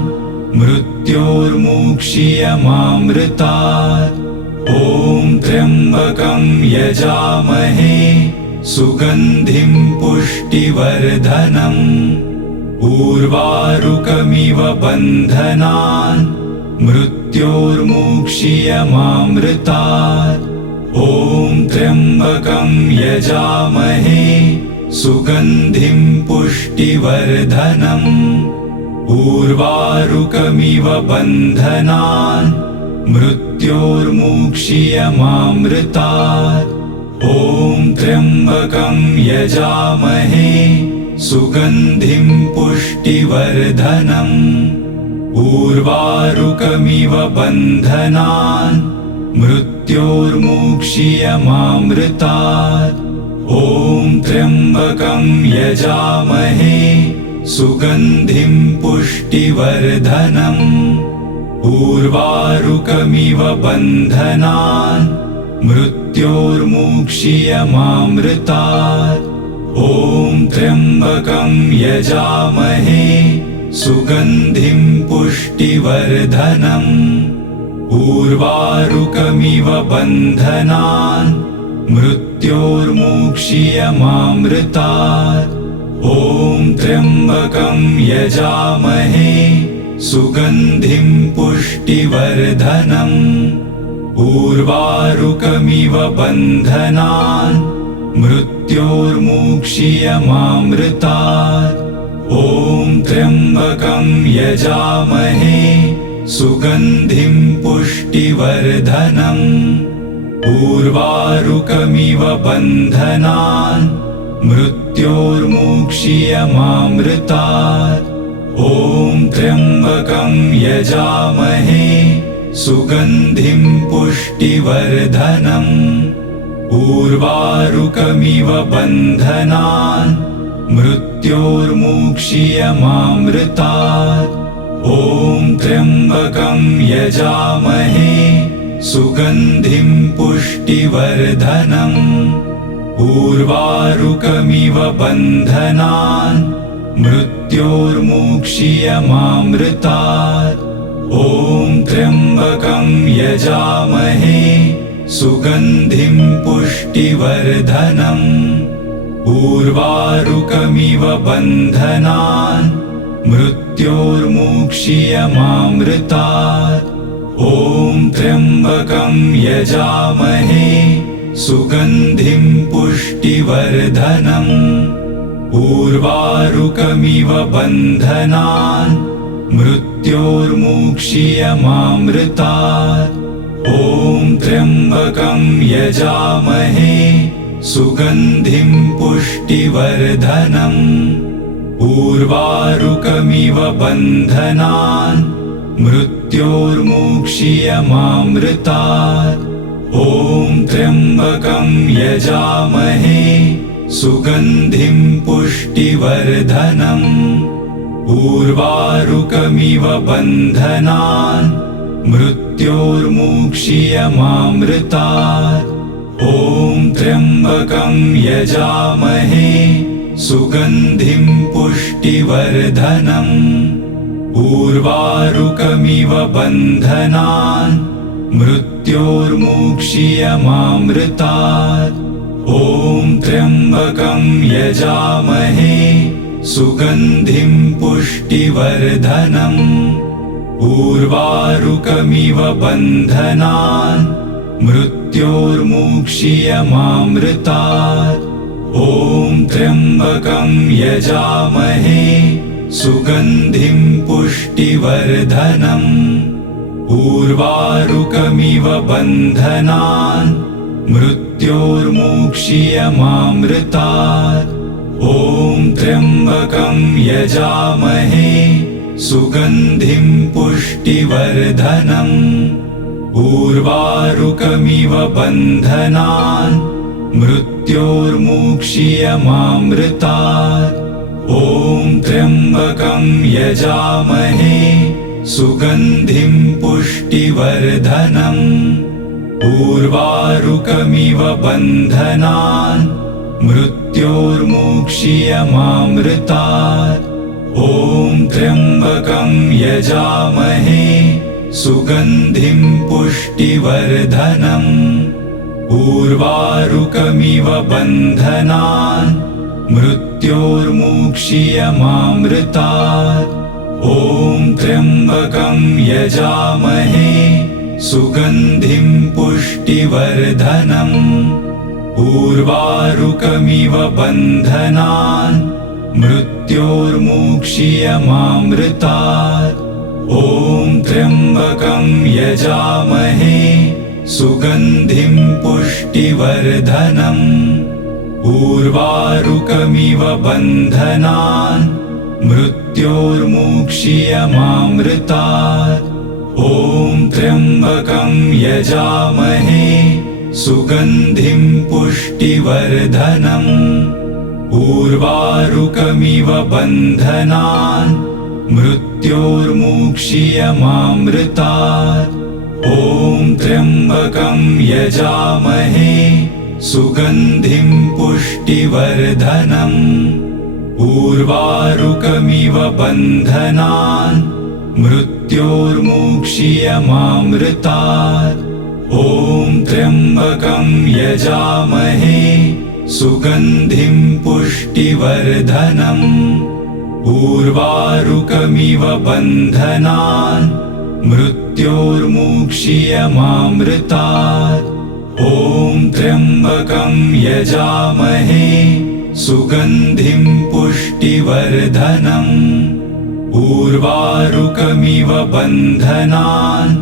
मृत्योर्मुक्षीयमामृतात् ॐ त्र्यम्बकं यजामहे सुगन्धिं पुष्टिवर्धनम् उर्वारुकमिव बन्धनान् मृत्योर्मुक्षीयमामृतात् ॐ त्र्यम्बकं यजामहे सुगन्धिं पुष्टिवर्धनम् उर्वारुकमिव बन्धनान् मृत्योर्मुक्षीयमामृतात् ॐ त्र्यम्बकं यजामहे सुगन्धिं पुष्टिवर्धनम् उर्वारुकमिव बन्धनान् मृत्योर्मुक्षीयमामृतात् ॐ त्र्यम्बकं यजामहे सुगन्धिं पुष्टिवर्धनम् उर्वारुकमिव बन्धनान् मृत्योर्मुक्षीयमामृतात् ॐ त्र्यम्बकं यजामहे सुगन्धिं पुष्टिवर्धनम् उर्वारुकमिव बन्धनान् मृत्योर्मुक्षीयमामृतात् ॐ त्र्यम्बकं यजामहे सुगन्धिं पुष्टिवर्धनम् उर्वारुकमिव बन्धनान् मृत्योर्मुक्षीयमामृतात् ॐ त्र्यम्बकं यजामहे सुगन्धिं पुष्टिवर्धनम् उर्वारुकमिव बन्धनान् मृत्योर्मुक्षीयमामृतात् ॐ त्र्यम्बकं यजामहे सुगन्धिं पुष्टिवर्धनम् उर्वारुकमिव बन्धनान् मृत्योर्मुक्षीयमामृतात् ॐ त्र्यम्बकं यजामहे सुगन्धिं पुष्टिवर्धनम् उर्वारुकमिव बन्धनान् मृत्योर्मुक्षीयमामृतात् ॐ त्र्यम्बकं यजामहे सुगन्धिं पुष्टिवर्धनम् उर्वारुकमिव बन्धनान् मृत्योर्मुक्षीयमामृतात् ॐ त्र्यम्बकं यजामहे सुगन्धिं पुष्टिवर्धनम् उर्वारुकमिव बन्धनान् मृत्योर्मुक्षीयमामृतात् ॐ त्र्यम्बकं यजामहे सुगन्धिं पुष्टिवर्धनम् उर्वारुकमिव बन्धनान् मृत्योर्मुक्षीयमामृतात् ॐ त्र्यम्बकं यजामहे सुगन्धिं पुष्टिवर्धनम् उर्वारुकमिव बन्धनान् मृत्योर्मुक्षीयमामृतात् ॐ त्र्यम्बकं यजामहे सुगन्धिं पुष्टिवर्धनम् उर्वारुकमिव बन्धनान् मृत्योर्मुक्षीयमामृतात् ॐ त्र्यम्बकं यजामहे सुगन्धिं पुष्टिवर्धनम् उर्वारुकमिव बन्धनान् मृत्योर्मुक्षीयमामृतात् ॐ त्र्यम्बकं यजामहे सुगन्धिं पुष्टिवर्धनम् उर्वारुकमिव बन्धनान् मृत्योर्मुक्षीयमामृतात् ॐ त्र्यम्बकं यजामहे सुगन्धिं पुष्टिवर्धनम् उर्वारुकमिव बन्धनान् मृत्योर्मुक्षीयमामृतात् ॐ त्र्यम्बकं यजामहे सुगन्धिं पुष्टिवर्धनम् उर्वारुकमिव बन्धनान् मृत्योर्मुक्षीयमामृतात् ॐ त्र्यम्बकं यजामहे सुगन्धिं पुष्टिवर्धनम् उर्वारुकमिव बन्धनान् मृत्योर्मुक्षीयमामृतात् ॐ त्र्यम्बकं यजामहे सुगन्धिं पुष्टिवर्धनम् उर्वारुकमिव बन्धनान् मृत्योर्मुक्षीयमामृतात् ॐ त्र्यम्बकं यजामहे सुगन्धिं पुष्टिवर्धनम् उर्वारुकमिव बन्धनान् मृत्योर्मुक्षीयमामृतात् ॐ त्र्यम्बकं यजामहे सुगन्धिं पुष्टिवर्धनम् उर्वारुकमिव बन्धनान् मृत्योर्मुक्षीयमामृतात् ॐ त्र्यम्बकं यजामहे सुगन्धिं पुष्टिवर्धनम् उर्वारुकमिव बन्धनान् मृत्योर्मुक्षीयमामृतात् ॐ त्र्यम्बकं यजामहे सुगन्धिं पुष्टिवर्धनम् उर्वारुकमिव बन्धनान् मृत्योर्मुक्षीयमामृतात् ॐ त्र्यम्बकं यजामहे सुगन्धिं पुष्टिवर्धनम् उर्वारुकमिव बन्धनान्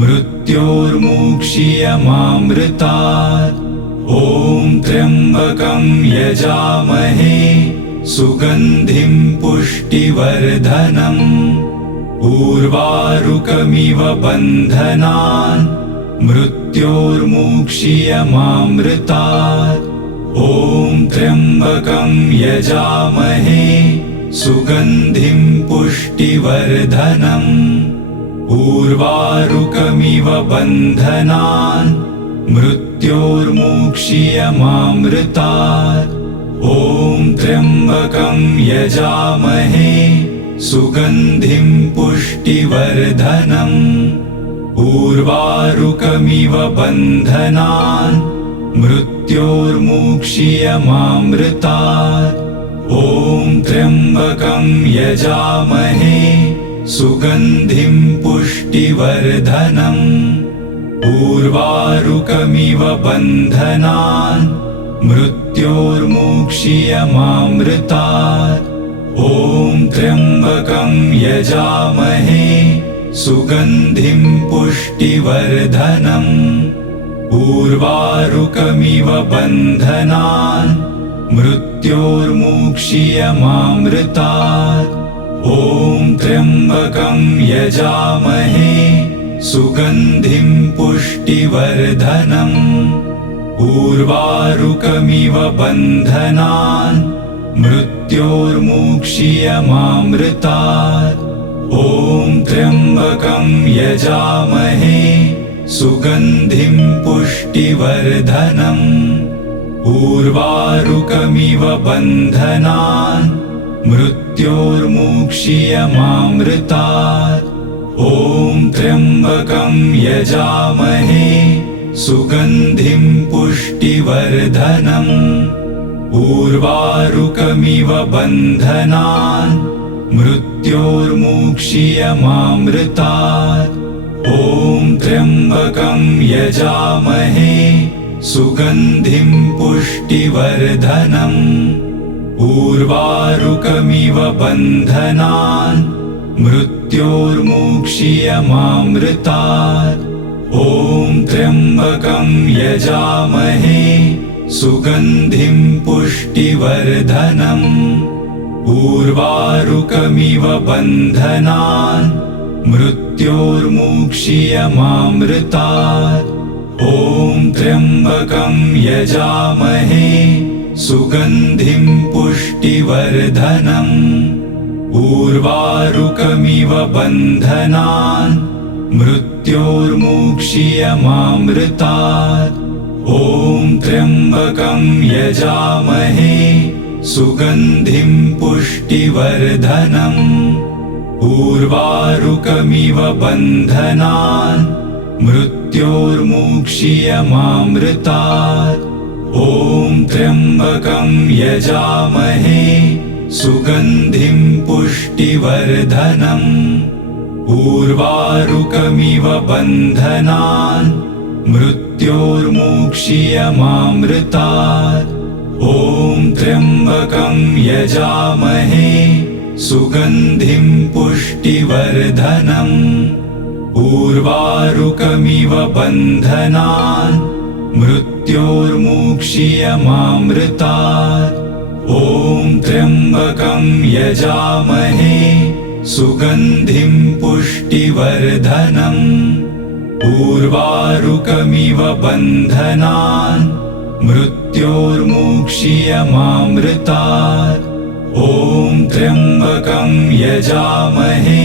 मृत्योर्मुक्षीयमामृतात् ॐ त्र्यम्बकं यजामहे सुगन्धिं पुष्टिवर्धनम् उर्वारुकमिव बन्धनान् मृत्योर्मुक्षीयमामृतात् ॐ त्र्यम्बकं यजामहे सुगन्धिं पुष्टिवर्धनम् उर्वारुकमिव बन्धनान् मृत्योर्मुक्षीयमामृतात् ॐ त्र्यम्बकं यजामहे सुगन्धिं पुष्टिवर्धनम् उर्वारुकमिव बन्धनान् मृत्योर्मुक्षीयमामृतात् ॐ त्र्यम्बकं यजामहे सुगन्धिं पुष्टिवर्धनम् उर्वारुकमिव बन्धनान् मृत्योर्मुक्षीयमामृतात् ॐ त्र्यम्बकं यजामहे सुगन्धिं पुष्टिवर्धनम् उर्वारुकमिव बन्धनान् मृत्योर्मुक्षीयमामृतात्। ॐ त्र्यम्बकं यजामहे सुगन्धिं पुष्टिवर्धनम्। उर्वारुकमिव बन्धनान् मृत्योर्मुक्षीयमामृतात्। ॐ त्र्यम्बकं यजामहे सुगन्धिं पुष्टिवर्धनम्। उर्वारुकमिव बन्धनान् मृत्योर्मुक्षीयमामृतात्। ॐ त्र्यम्बकं यजामहे सुगन्धिं पुष्टिवर्धनम्। उर्वारुकमिव बन्धनान् मृत्योर्मुक्षीयमामृतात्। ॐ त्र्यम्बकं यजामहे सुगन्धिं पुष्टिवर्धनम्। उर्वारुकमिव बन्धनान् मृत्योर्मुक्षीयमामृतात्। ॐ त्र्यम्बकं यजामहे सुगन्धिं पुष्टिवर्धनम्। उर्वारुकमिव बन्धनान् मृत्योर्मुक्षीयमामृतात्। ॐ त्र्यम्बकं यजामहे सुगन्धिं पुष्टिवर्धनम्। उर्वारुकमिव बन्धनान् मृत्योर्मुक्षीयमामृतात्। ॐ त्र्यम्बकं यजामहे सुगन्धिं पुष्टिवर्धनम्। उर्वारुकमिव बन्धनान् मृत्योर्मुक्षीयमामृतात्। ॐ त्र्यम्बकं यजामहे सुगन्धिं पुष्टिवर्धनम्। उर्वारुकमिव बन्धनान् मृत्योर्मुक्षीयमामृतात्। ॐ त्र्यम्बकं यजामहे सुगन्धिं पुष्टिवर्धनम्। उर्वारुकमिव बन्धनान् मृत्योर्मुक्षीयमामृतात्। ॐ त्र्यम्बकं यजामहे सुगन्धिं पुष्टिवर्धनम्। उर्वारुकमिव बन्धनान् मृत्योर्मुक्षीयमामृतात्। ॐ त्र्यम्बकं यजामहे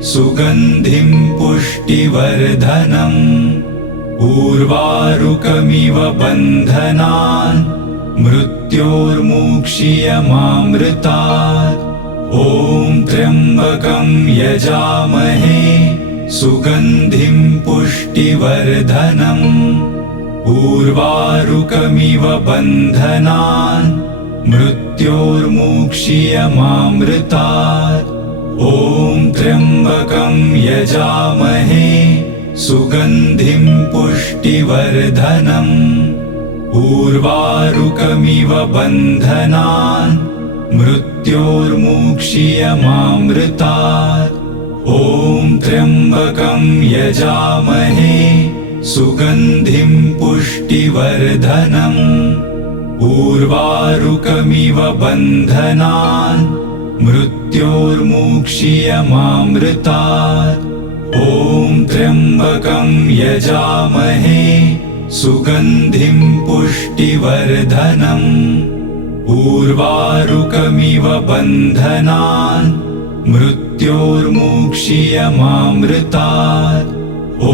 सुगन्धिं पुष्टिवर्धनम्। उर्वारुकमिव बन्धनान् मृत्योर्मुक्षीयमामृतात्। ॐ त्र्यम्बकं यजामहे सुगन्धिं पुष्टिवर्धनम्। उर्वारुकमिव बन्धनान् मृत्योर्मुक्षीयमामृतात्। ॐ त्र्यम्बकं यजामहे सुगन्धिं पुष्टिवर्धनम्। उर्वारुकमिव बन्धनान् मृत्योर्मुक्षीयमामृतात्। ॐ त्र्यम्बकं यजामहे सुगन्धिं पुष्टिवर्धनम्। उर्वारुकमिव बन्धनान् मृत्योर्मुक्षीयमामृतात्। ॐ त्र्यम्बकं यजामहे सुगन्धिं पुष्टिवर्धनम्। उर्वारुकमिव बन्धनान् मृत्योर्मुक्षीयमामृतात्। ॐ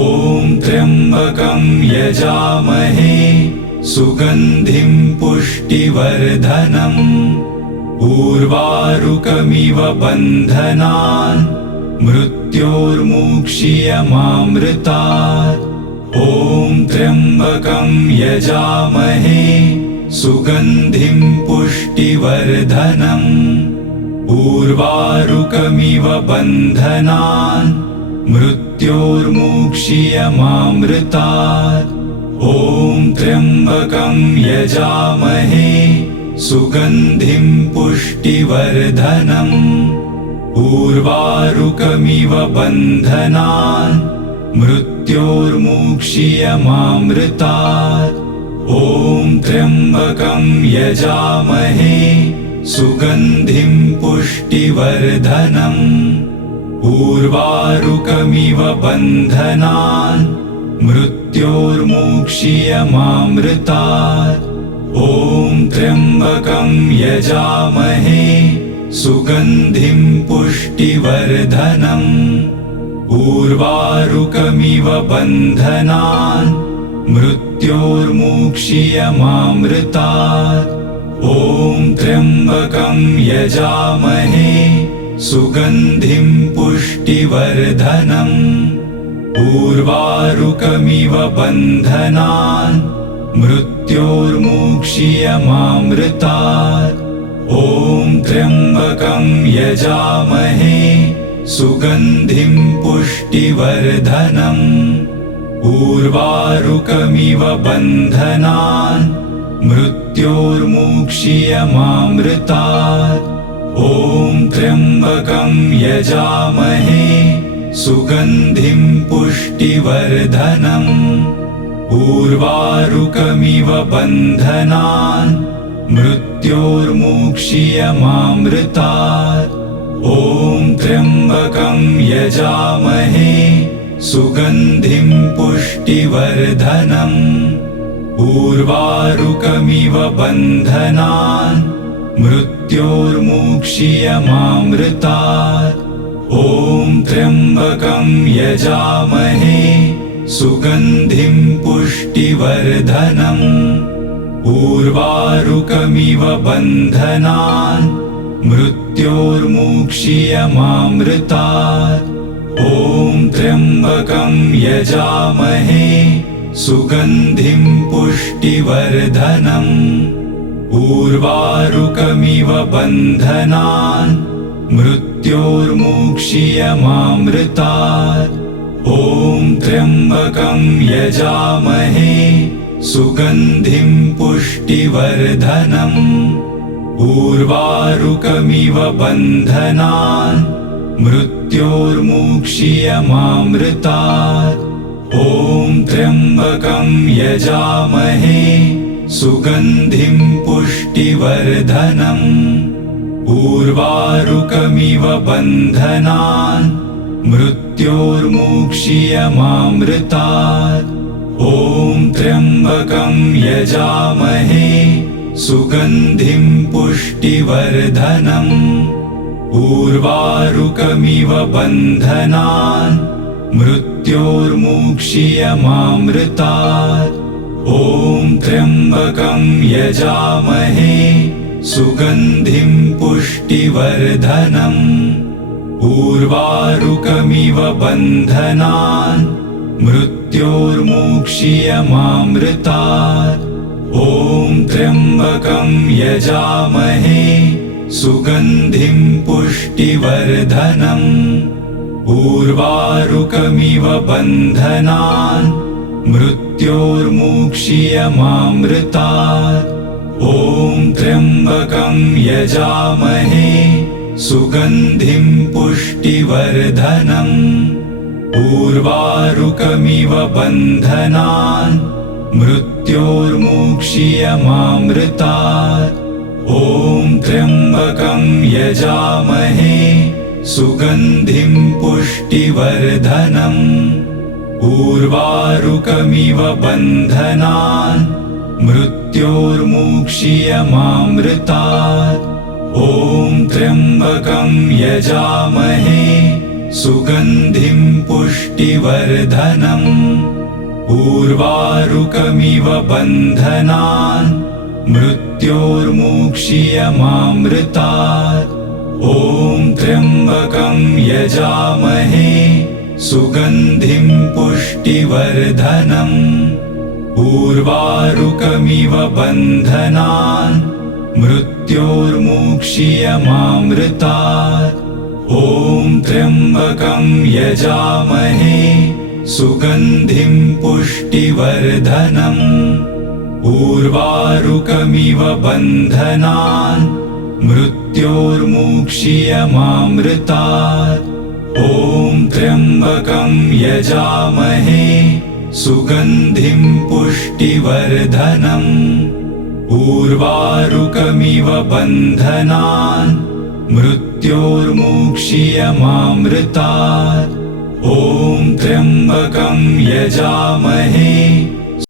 त्र्यम्बकं यजामहे सुगन्धिं पुष्टिवर्धनम्। उर्वारुकमिव बन्धनान् मृत्योर्मुक्षीयमामृतात्। ॐ त्र्यम्बकं यजामहे सुगन्धिं पुष्टिवर्धनम्। उर्वारुकमिव बन्धनान् मृत्योर्मुक्षीयमामृतात्। ॐ त्र्यम्बकं यजामहे सुगन्धिं पुष्टिवर्धनम्। उर्वारुकमिव बन्धनान् मृत्योर्मुक्षीयमामृतात्। ॐ त्र्यम्बकं यजामहे सुगन्धिं पुष्टिवर्धनम्। उर्वारुकमिव बन्धनान् मृत्योर्मुक्षीयमामृतात्। ॐ त्र्यम्बकं यजामहे सुगन्धिं पुष्टिवर्धनम्। उर्वारुकमिव बन्धनान् मृत्योर्मुक्षीयमामृतात्। ॐ त्र्यम्बकं यजामहे सुगन्धिं पुष्टिवर्धनम्। उर्वारुकमिव बन्धनान् मृत्योर्मुक्षीयमामृतात्। ॐ त्र्यम्बकं यजामहे सुगन्धिं पुष्टिवर्धनम्। उर्वारुकमिव बन्धनान् मृत्योर्मुक्षीयमामृतात्। ॐ त्र्यम्बकं यजामहे सुगन्धिं पुष्टिवर्धनम्। उर्वारुकमिव बन्धनान् मृत्योर्मुक्षीयमामृतात्। ॐ त्र्यम्बकं यजामहे सुगन्धिं पुष्टिवर्धनम्। उर्वारुकमिव बन्धनान् मृत्योर्मुक्षीयमामृतात्। ॐ त्र्यम्बकं यजामहे सुगन्धिं पुष्टिवर्धनम्। उर्वारुकमिव बन्धनान् मृत्योर्मुक्षीयमामृतात्। ॐ त्र्यम्बकं यजामहे सुगन्धिं पुष्टिवर्धनम्। उर्वारुकमिव बन्धनान् मृत्योर्मुक्षीयमामृतात्। ॐ त्र्यम्बकं यजामहे सुगन्धिं पुष्टिवर्धनम्। उर्वारुकमिव बन्धनान् मृत्योर्मुक्षीयमामृतात्। ॐ त्र्यम्बकं यजामहे सुगन्धिं पुष्टिवर्धनम्। उर्वारुकमिव बन्धनान् मृत्योर्मुक्षीयमामृतात्। ॐ त्र्यम्बकं यजामहे सुगन्धिं पुष्टिवर्धनम्। उर्वारुकमिव बन्धनान् मृत्योर्मुक्षीयमामृतात्। ॐ त्र्यम्बकं यजामहे सुगन्धिं पुष्टिवर्धनम्। उर्वारुकमिव बन्धनान् मृत्योर्मुक्षीयमामृतात्। ॐ त्र्यम्बकं यजामहे सुगन्धिं पुष्टिवर्धनम्। उर्वारुकमिव बन्धनान् मृत्योर्मुक्षीयमामृतात्। ॐ त्र्यम्बकं यजामहे सुगन्धिं पुष्टिवर्धनम्। उर्वारुकमिव बन्धनान् मृत्योर्मुक्षीयमामृतात्। ॐ त्र्यम्बकं यजामहे सुगन्धिं पुष्टिवर्धनम्। उर्वारुकमिव बन्धनान् मृत्योर्मुक्षीयमामृतात्। ॐ त्र्यम्बकं यजामहे सुगन्धिं पुष्टिवर्धनम्। उर्वारुकमिव बन्धनान् मृत्योर्मुक्षीयमामृतात्। ॐ त्र्यम्बकं यजामहे सुगन्धिं पुष्टिवर्धनम्। उर्वारुकमिव बन्धनान् मृत्योर्मुक्षीयमामृतात्। ॐ त्र्यम्बकं यजामहे सुगन्धिं पुष्टिवर्धनम्। उर्वारुकमिव बन्धनान् मृत्योर्मुक्षीयमामृतात्। ॐ त्र्यम्बकं यजामहे सुगन्धिं पुष्टिवर्धनम् उर्वारुकमिव बन्धनान् मृत्योर्मुक्षीयमामृतात् ॐ त्र्यम्बकं यजामहे